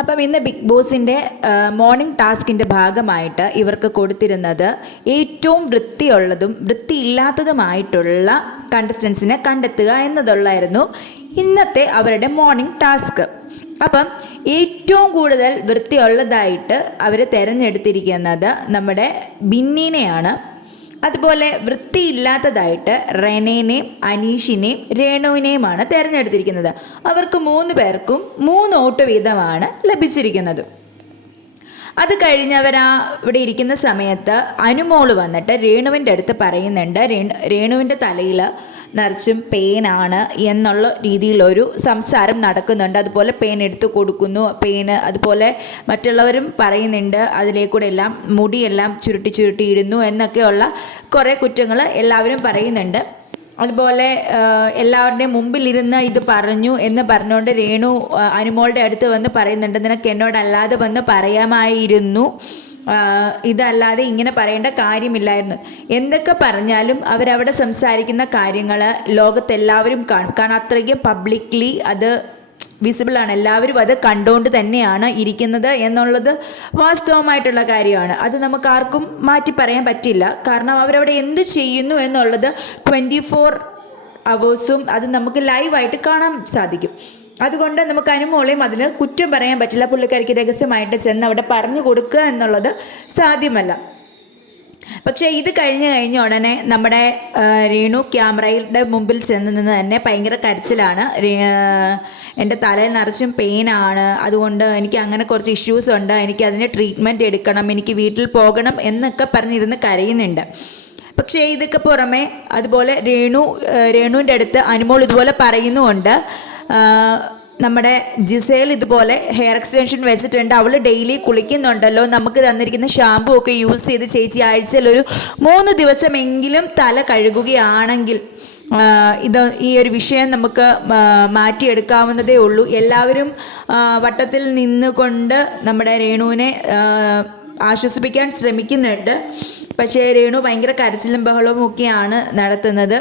അപ്പം ഇന്ന് ബിഗ് ബോസിന്റെ മോർണിംഗ് ടാസ്കിന്റെ ഭാഗമായിട്ട് ഇവർക്ക് കൊടുത്തിരുന്നത് ഏറ്റവും വൃത്തിയുള്ളതും വൃത്തിയില്ലാത്തതുമായിട്ടുള്ള കണ്ടസ്റ്റൻസിനെ കണ്ടെത്തുക എന്നതുള്ളായിരുന്നു ഇന്നത്തെ അവരുടെ മോർണിംഗ് ടാസ്ക് അപ്പം ഏറ്റവും കൂടുതൽ വൃത്തിയുള്ളതായിട്ട് അവർ തിരഞ്ഞെടുത്തിരിക്കുന്നത് നമ്മുടെ ബിന്നിനെയാണ്. അതുപോലെ വൃത്തിയില്ലാത്തതായിട്ട് റെനേനെയും അനീഷിനെയും രേണുവിനെയുമാണ് തിരഞ്ഞെടുത്തിരിക്കുന്നത്. അവർക്ക് മൂന്ന് പേർക്കും മൂന്ന് വോട്ട് വീതമാണ് ലഭിച്ചിരിക്കുന്നത്. അത് കഴിഞ്ഞവരാ ഇവിടെ ഇരിക്കുന്ന സമയത്ത് അനുമോൾ വന്നിട്ട് രേണുവിന്റെ അടുത്ത് പറയുന്നുണ്ട്. രേണു രേണുവിന്റെ തലയിൽ നിറച്ചും പെയിനാണ് എന്നുള്ള രീതിയിലൊരു സംസാരം നടക്കുന്നുണ്ട്. അതുപോലെ പെയിൻ എടുത്തു കൊടുക്കുന്നു. പെയിന് അതുപോലെ മറ്റുള്ളവരും പറയുന്നുണ്ട്. അതിലേക്കൂടെ എല്ലാം മുടിയെല്ലാം ചുരുട്ടി ചുരുട്ടി ഇടുന്നു എന്നൊക്കെയുള്ള കുറേ കുറ്റങ്ങൾ എല്ലാവരും പറയുന്നുണ്ട്. അതുപോലെ എല്ലാവരുടെയും മുമ്പിലിരുന്ന് ഇത് പറഞ്ഞു എന്ന് പറഞ്ഞുകൊണ്ട് രേണു അനുമോളുടെ അടുത്ത് വന്ന് പറയുന്നുണ്ട്. നിനക്ക് എന്നോടല്ലാതെ വന്ന് പറയാമായിരുന്നു. ഇതല്ലാതെ ഇങ്ങനെ പറയേണ്ട കാര്യമില്ലായിരുന്നു. എന്തൊക്കെ പറഞ്ഞാലും അവരവിടെ സംസാരിക്കുന്ന കാര്യങ്ങൾ ലോകത്തെല്ലാവരും കാണും. കാരണം അത്രയ്ക്കും പബ്ലിക്ലി അത് വിസിബിളാണ് എല്ലാവരും അത് കണ്ടുകൊണ്ട് തന്നെയാണ് ഇരിക്കുന്നത് എന്നുള്ളത് വാസ്തവമായിട്ടുള്ള കാര്യമാണ്. അത് നമുക്ക് ആർക്കും മാറ്റി പറയാൻ പറ്റില്ല. കാരണം അവരവിടെ എന്ത് ചെയ്യുന്നു എന്നുള്ളത് ട്വന്റി ഫോർ അവേഴ്സും അത് നമുക്ക് ലൈവായിട്ട് കാണാൻ സാധിക്കും. അതുകൊണ്ട് നമുക്ക് അനുമോളെയും അതിൽ കുറ്റം പറയാൻ പറ്റില്ല. പുള്ളിക്കാരിക്ക് രഹസ്യമായിട്ട് ചെന്ന് അവിടെ പറഞ്ഞു കൊടുക്കുക എന്നുള്ളത് സാധ്യമല്ല. പക്ഷേ ഇത് കഴിഞ്ഞ് കഴിഞ്ഞ ഉടനെ നമ്മുടെ രേണു ക്യാമറയുടെ മുമ്പിൽ ചെന്ന് നിന്ന് തന്നെ ഭയങ്കര കരച്ചിലാണ്. എന്റെ തലയിൽ നിറച്ചും പെയിനാണ് അതുകൊണ്ട് എനിക്ക് അങ്ങനെ കുറച്ച് ഇഷ്യൂസ് ഉണ്ട്. എനിക്ക് അതിന് ട്രീറ്റ്മെന്റ് എടുക്കണം. എനിക്ക് വീട്ടിൽ പോകണം എന്നൊക്കെ പറഞ്ഞിരുന്ന് കരയുന്നുണ്ട്. പക്ഷേ ഇതൊക്കെ പുറമെ അതുപോലെ രേണു രേണുവിന്റെ അടുത്ത് അനുമോൾ ഇതുപോലെ പറയുന്നുമുണ്ട്. നമ്മുടെ ജിസേൽ ഇതുപോലെ ഹെയർ എക്സ്റ്റൻഷൻ വെച്ചിട്ടുണ്ട്. അവൾ ഡെയിലി കുളിക്കുന്നുണ്ടല്ലോ. നമുക്ക് തന്നിരിക്കുന്ന ഷാമ്പു ഒക്കെ യൂസ് ചെയ്ത് ചേച്ചി ആഴ്ചയിൽ ഒരു മൂന്ന് ദിവസമെങ്കിലും തല കഴുകുകയാണെങ്കിൽ ഇത് ഈ ഒരു വിഷയം നമുക്ക് മാറ്റിയെടുക്കാവുന്നതേ ഉള്ളൂ. എല്ലാവരും വട്ടത്തിൽ നിന്നുകൊണ്ട് നമ്മുടെ രേണുവിനെ ആശ്വസിപ്പിക്കാൻ ശ്രമിക്കുന്നുണ്ട്. പക്ഷേ രേണു ഭയങ്കര കരച്ചിലും ബഹളവും ഒക്കെയാണ് നടത്തുന്നത്.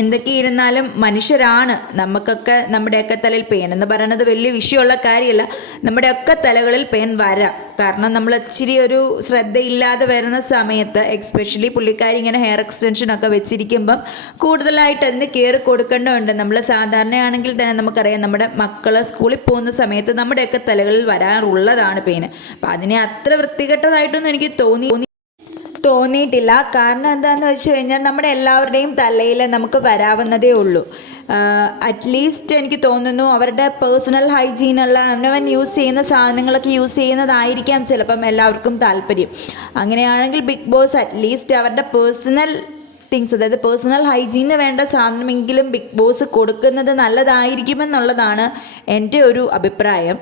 എന്തൊക്കെ ഇരുന്നാലും മനുഷ്യരാണ്. നമുക്കൊക്കെ നമ്മുടെയൊക്കെ തലയിൽ പെയിൻ എന്ന് പറയുന്നത് വലിയ വിഷയമുള്ള കാര്യമല്ല. നമ്മുടെയൊക്കെ തലകളിൽ പെയിൻ വരാം. കാരണം നമ്മൾ ഇച്ചിരി ഒരു ശ്രദ്ധയില്ലാതെ വരുന്ന സമയത്ത് എക്സ്പെഷ്യലി പുള്ളിക്കാരി ഇങ്ങനെ ഹെയർ എക്സ്റ്റൻഷൻ ഒക്കെ വെച്ചിരിക്കുമ്പം കൂടുതലായിട്ട് അതിന് കെയർ കൊടുക്കേണ്ടതുണ്ട്. നമ്മൾ സാധാരണയാണെങ്കിൽ തന്നെ നമുക്കറിയാം നമ്മുടെ മക്കൾ സ്കൂളിൽ പോകുന്ന സമയത്ത് നമ്മുടെയൊക്കെ തലകളിൽ വരാറുള്ളതാണ് പെയിൻ അപ്പം അതിനെ അത്ര വൃത്തികെട്ടതായിട്ടൊന്നും എനിക്ക് തോന്നി തോന്നിയിട്ടില്ല. കാരണം എന്താണെന്ന് വെച്ച് കഴിഞ്ഞാൽ നമ്മുടെ എല്ലാവരുടെയും തലയിൽ നമുക്ക് വരാവുന്നതേ ഉള്ളൂ. അറ്റ്ലീസ്റ്റ് എനിക്ക് തോന്നുന്നു അവരുടെ പേഴ്സണൽ ഹൈജീനുള്ള അവനവൻ യൂസ് ചെയ്യുന്ന സാധനങ്ങളൊക്കെ യൂസ് ചെയ്യുന്നതായിരിക്കാം ചിലപ്പം എല്ലാവർക്കും താല്പര്യം. അങ്ങനെയാണെങ്കിൽ ബിഗ് ബോസ് അറ്റ്ലീസ്റ്റ് അവരുടെ പേഴ്സണൽ തിങ്സ് അതായത് പേഴ്സണൽ ഹൈജീന് വേണ്ട സാധനമെങ്കിലും ബിഗ് ബോസ് കൊടുക്കുന്നത് നല്ലതായിരിക്കുമെന്നുള്ളതാണ് എന്റെ ഒരു അഭിപ്രായം.